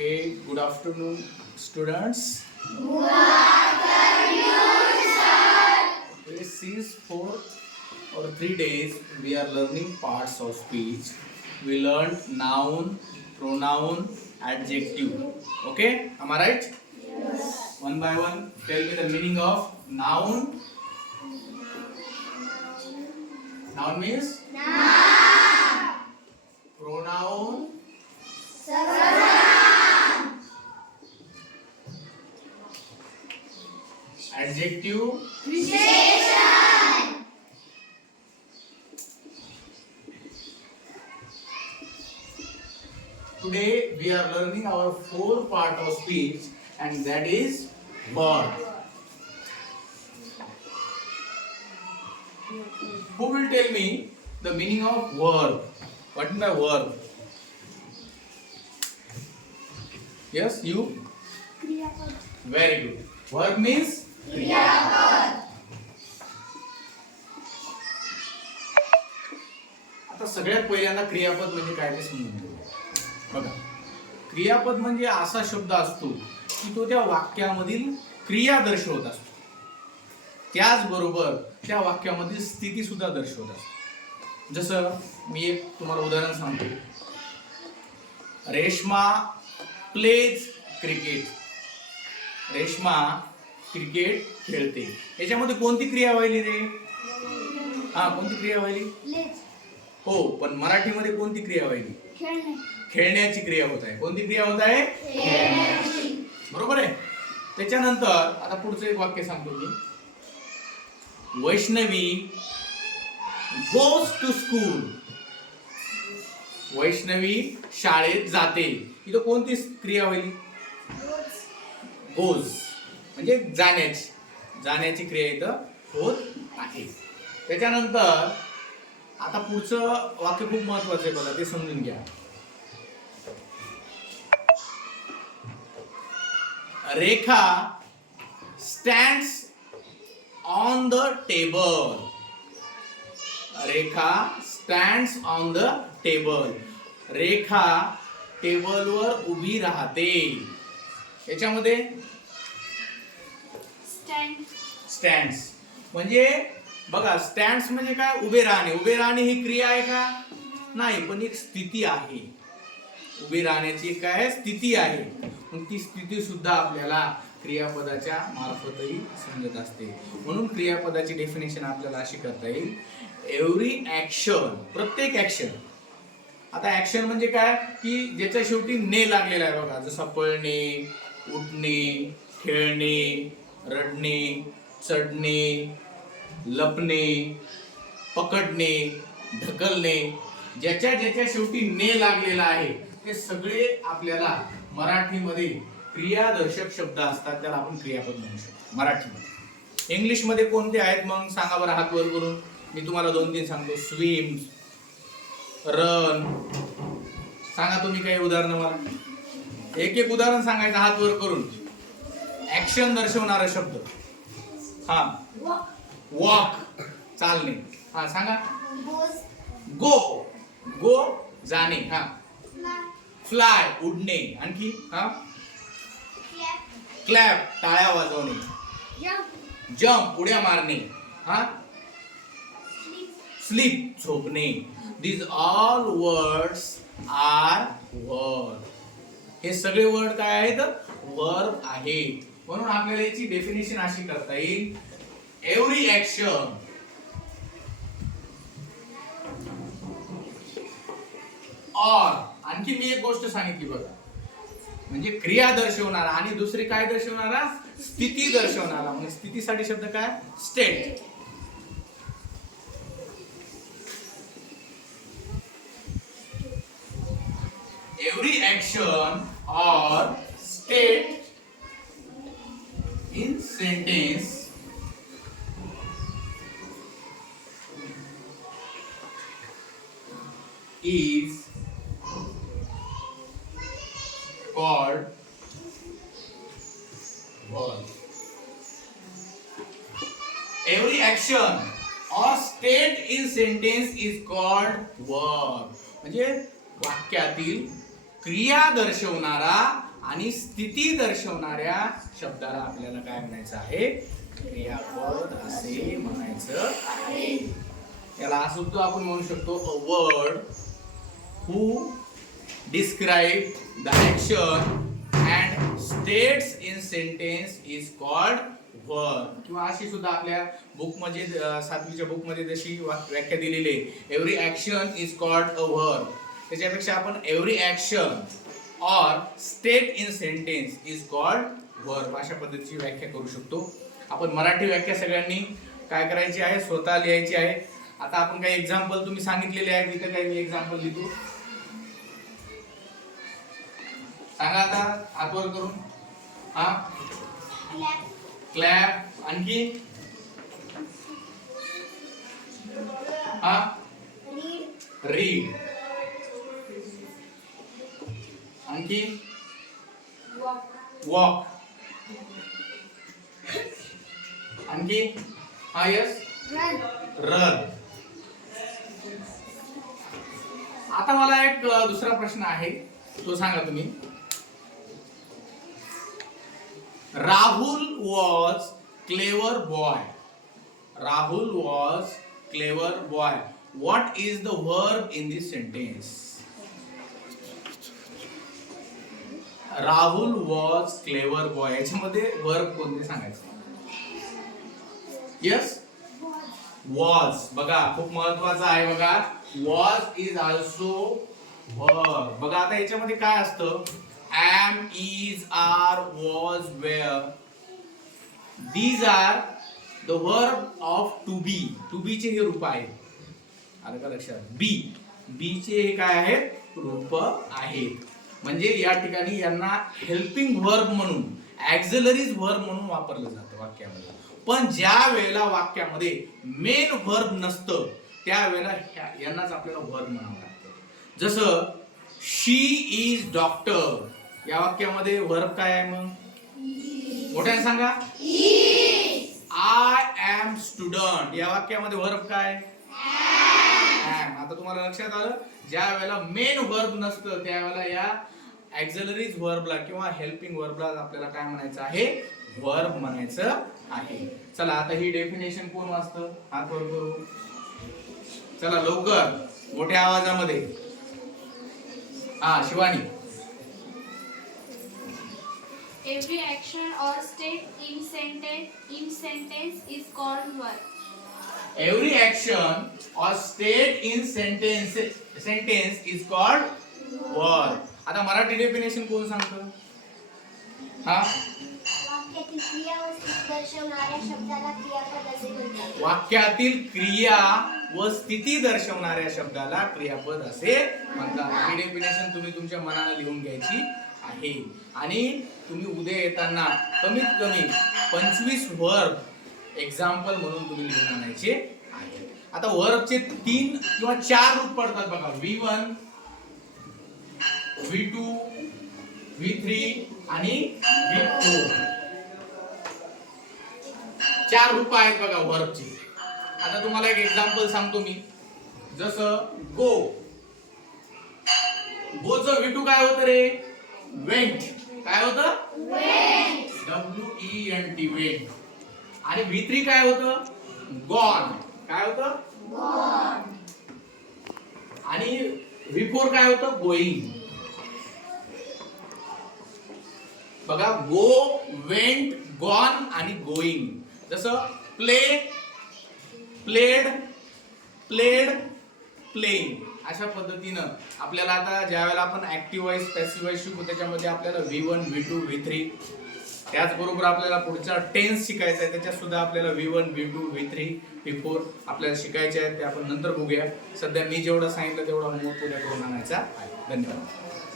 Okay, good afternoon, students. Good afternoon, sir. Okay, since 4 or 3 days we are learning parts of speech. We learned noun, pronoun, adjective. Okay, am I right? Yes. One by one, tell me the meaning of noun. Noun means pronoun. Adjective. Today we are learning our fourth part of speech, and that is word. Who will tell me the meaning of verb? What is the verb? Yes, you? Very good. Verb means? आता सगळ्यात पहिल्यांदा क्रियापद म्हणजे काय ते समजून घेऊया. बघा, क्रियापद म्हणजे असा शब्द असतो की तो त्या वाक्यामधील क्रिया दर्शवत असतो, त्याचबरोबर त्या वाक्यामधील स्थिती सुद्धा दर्शवत असतो. जसं मी एक तुम्हाला उदाहरण सांगतो. Reshma pledge cricket. Reshma cricket खेळते. याच्यामध्ये कोणती क्रिया व्हायली रे? कोणती क्रिया व्हायली? हो, पण मराठीमध्ये कोणती क्रिया व्हायली? खेळण्याची क्रिया होत आहे. कोणती क्रिया होत आहे? बरोबर आहे. त्याच्यानंतर आता पुढचं एक वाक्य सांगतो मी. Vaishnavi goes to school. Vaishnavi शाळेत जाते. इथं कोणती क्रिया व्हायली? गोज म्हणजे जाण्याची क्रिया इथं होत आहे. त्याच्यानंतर आता पुढचं वाक्य खूप महत्वाचं आहे, बघा ते समजून घ्या. Rekha stands on the table. Rekha stands on the table. Rekha टेबलवर उभी राहते. याच्यामध्ये स्टँड्स म्हणजे बघा, स्टँड्स म्हणजे काय? उभे राहणे. उभे राहणे ही क्रिया आहे का? नाही, पण एक स्थिती आहे. उभे राहण्याची काय स्थिती आहे. मग ती स्थिती सुद्धा आपल्याला क्रियापदाच्या मार्फतही समजत असते. म्हणून क्रियापदाची डेफिनेशन आपल्याला अशी करता येईल. एव्हरी ऍक्शन, प्रत्येक ऍक्शन. आता ऍक्शन म्हणजे काय की ज्याच्या शेवटी ने लागलेला आहे. बघा, जसं पळणे, उठणे, खेळणे, रडणे, चढणे, लपणे, पकडणे, ढकलणे, ज्याच्या शेवटी ने लागलेला आहे ते सगळे आपल्याला मराठीमध्ये क्रियादर्शक शब्द असतात. त्याला आपण क्रियापद म्हणू शकतो मराठीमध्ये. इंग्लिशमध्ये कोणते आहेत मग सांगा बरं, हात वर करून. मी तुम्हाला 2-3 सांगतो. Swim, run. सांगा तुम्ही काही उदाहरण मला. एक उदाहरण सांगायचं हात वर करून. ऍक्शन दर्शवणारा शब्द. वॉक चालणे. सांगा. गो जाणे. फ्लाय उडणे. आणखी क्लॅप टाळ्या वाजवणे. जम्प उड्या मारणे. Sleep झोपणे. These all words are verb. हे सगळे वर्ड काय आहेत? वर्ब आहेत. म्हणून आपल्याला याची डेफिनेशन अशी करता येईल. एव्हरी ऍक्शन और आणखी मी एक गोष्ट सांगितली बघा, म्हणजे क्रिया दर्शवणारा आणि दुसरी काय दर्शवणारा? स्थिती दर्शवणारा. म्हणजे स्थितीसाठी शब्द काय? State. Every action or state in sentence is called verb. Every action or state in sentence is called verb. म्हणजे वाक्यातील क्रिया दर्शवणारा आणि स्थिती दर्शवणाऱ्या शब्दाला आपल्याला काय म्हणायचं आहे? क्रियापद असे म्हणायचं आहे. याला असं सुद्धा आपण म्हणू शकतो, a word who describe the action and states in sentence is called verb. किंवा अशी सुद्धा आपल्या बुक मध्ये 7वीच्या बुक मध्ये जशी व्याख्या दिलेली आहे, every action is called a verb. त्याच्यापेक्षा आपण every action or state in sentence is called verb अशा पद्धतीची व्याख्या करू शकतो. आपण मराठी व्याख्या सगळ्यांनी काय करायची आहे? स्वतः लिहायची आहे. आता आपण काही एक्झाम्पल तुम्ही सांगितलेले आहेत, इथे काही मी एक्झाम्पल लिहितो. सांगा आता हातवर करून. हा, क्लॅप. आणखी हा, रीड. आणखी वॉक. आणखी हा, यस, रन. आता मला एक दुसरा प्रश्न आहे, तो सांगा तुम्ही. Rahul was clever boy. Rahul was clever boy. What is the verb in this sentence? Rahul was clever boy, याच्यामध्ये वर्ब कोणते सांगायचं? Yes, was. बघा खूप महत्वाचं आहे. बघा वॉज इज ऑल्सो वर्ब. बघा आता याच्यामध्ये काय असतं? am, is, are, was, were. These are the verb of to be. To be चे हे रूप आहेत. आलं का लक्षात? be. be चे हे काय आहेत? रूप आहेत. म्हणजे या ठिकाणी यांना हेल्पिंग वर्ब म्हणून, ऑक्झिलरीज वर्ब म्हणून वापरलं जातं वाक्यामध्ये. पण ज्या वेळेला वाक्यामध्ये मेन वर्ब नसतं त्यावेळेला यांनाच आपल्याला वर्ब म्हणावं लागतं. जसं शी इज डॉक्टर, या वाक्यामध्ये वर्ब काय आहे? मग मोठ्याने सांगा. आय एम स्टुडंट, या वाक्यामध्ये वर्ब काय? एम. आता तुम्हाला लक्षात आलं, ज्या वेळेला मेन वर्ब नसतं त्यावेळेला या ऑक्झिलरीज वर्बला किंवा हेल्पिंग वर्बला आपल्याला काय म्हणायचं आहे? वर्ब म्हणायचं आहे. चला आता ही डेफिनेशन कोण वाचतं? हात वर करू. चला लवकर, मोठ्या आवाजामध्ये. हा, Shivani. Every action or state in sentence is called verb. Every action or state in sentence is called verb. आता मराठी डेफिनेशन कोण सांगतं? हा, वाक्यातील क्रिया व स्थिती दर्शवणाऱ्या शब्दाला क्रियापद असे म्हणतात. वाक्यातील क्रिया व स्थिती दर्शवणाऱ्या शब्दाला क्रियापद असे म्हणतात. ही डेफिनेशन तुम्ही तुमच्या मनाने लिहून घ्यायची आहे. आणि तुम्ही उद्या येताना कमीत कमी 25 वर्ब एक्झाम्पल म्हणून तुम्ही लिहून आणायचे आहे. आता वर्बचे 3 किंवा 4 रूप पडतात बघा. V1, V2, V3 आणि V4. 4 रूप आहेत बघा वर्बची. आता तुम्हाला एक एक्झाम्पल सांगतो मी. जसं गो. गोचं V2 काय होतं रे? वेंट. काय होतं? वेंट. WENT, went. आणि V3 काय होतं? गॉन. काय होतं? गॉन. आणि V4 काय होतं? गोइंग. बघा, गो, वेंट, गॉन आणि गोइंग. जसं प्ले, प्लेड, प्लेड, प्लेइंग. अशा पद्धतीनं आपल्याला आता ज्या वेळेला आपण ऍक्टिव्ह वॉइस, पॅसिव्ह वॉइस शिकू त्याच्यामध्ये आपल्याला V1, V2, V3, त्याचबरोबर आपल्याला पुढचा टेन्स शिकायचा आहे. त्याच्यात सुद्धा आपल्याला V1, V2, V3, V4 आपल्याला शिकायचे आहेत. ते आपण नंतर बघूया. सध्या मी जेवढं सांगितलं तेवढा होमवर्क पुढे करून आणायचा आहे. धन्यवाद.